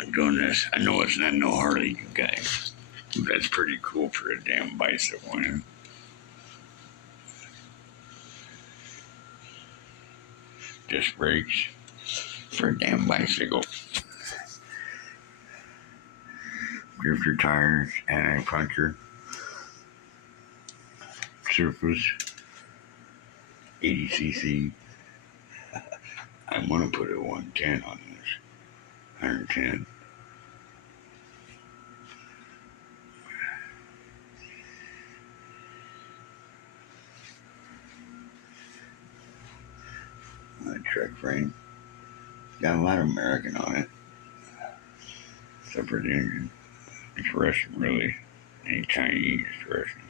I'm doing this. I know it's not no Harley, you guys. But that's pretty cool for a damn bicycle, man. Disc brakes for a damn bicycle. Drifter tires, anti-puncture. Surface. 80cc. I'm gonna put a 110 on this. 110. Truck frame. Got a lot of American on it. Except for the engine. It's Russian, really. Ain't Chinese, it's Russian.